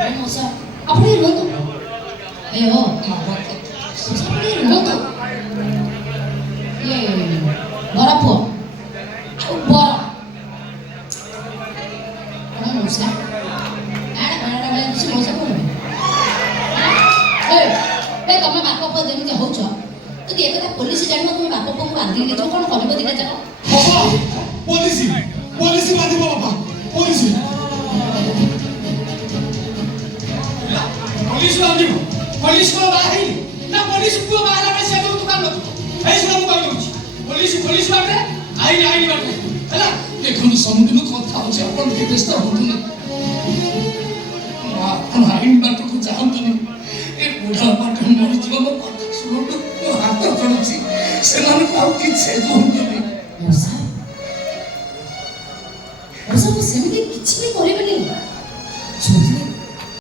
ମଉସା ଆପଣ ଟିକେ ରୁହନ୍ତୁ। ଏ ହୋ ମଉସା ଆପଣ ଟିକେ ରୁହନ୍ତୁ। ଇଏ ବରା ପୁଅ ଆଉ ବରା କଣ ମଉସା ଆଡ଼େ ବାରଟା ବେଳେ କିଛି ମଉସା କହୁନି। ଏ ତମେ ବାପ ପୁଅ ଯେମିତି ହଉଛ ଯଦି ଏକଥା ପୋଲିସ ଜାଣିବ ତମେ ବାପ ପୁଅକୁ ବାନ୍ଧିକି ନେଇଯିବ କଣ କରିବ ଦିଟା ଯାକ? ପୋଲିସ ପୋଲିସ ବାନ୍ଧିବ ବାପା ପୋଲିସ ପୋଲିସ ବାନ୍ଧିବ। ପୋଲିସ କଣ ବାହା ହେଇନି ନା ପୋଲିସ ପୁଅ ବାହାରିଲା ବେଳେ ସେ ଯୋଉ ଦୋକାନ ନଥିବ ଏଇ ଶୁଣ ମୁଁ କହିଦେଉଛି ପୋଲିସ ପୋଲିସ ବାଟେ ଆଇନ ଆଇନ ବାଟେ ହେଲା। ଦେଖନ୍ତୁ ସବୁଦିନ କଥା ହଉଛି ଆପଣ ଟିକେ ବ୍ୟସ୍ତ ହୁଅନ୍ତୁନି ଆପଣ ଆଇନ ବାଟକୁ ଯାଆନ୍ତୁନି। ଏ ବୁଢା ବାଟ ମରିଯିବ ମୋ କଥା ଶୁଣନ୍ତୁ ମୋ ହାତ ଚଳୁଛି ସେମାନଙ୍କୁ ଆଉ କିଛି କୁହନ୍ତୁନି। ମଉସା ମଉସା ମୁଁ ସେମିତି କିଛି ବି କରିବିନି। ଯଦି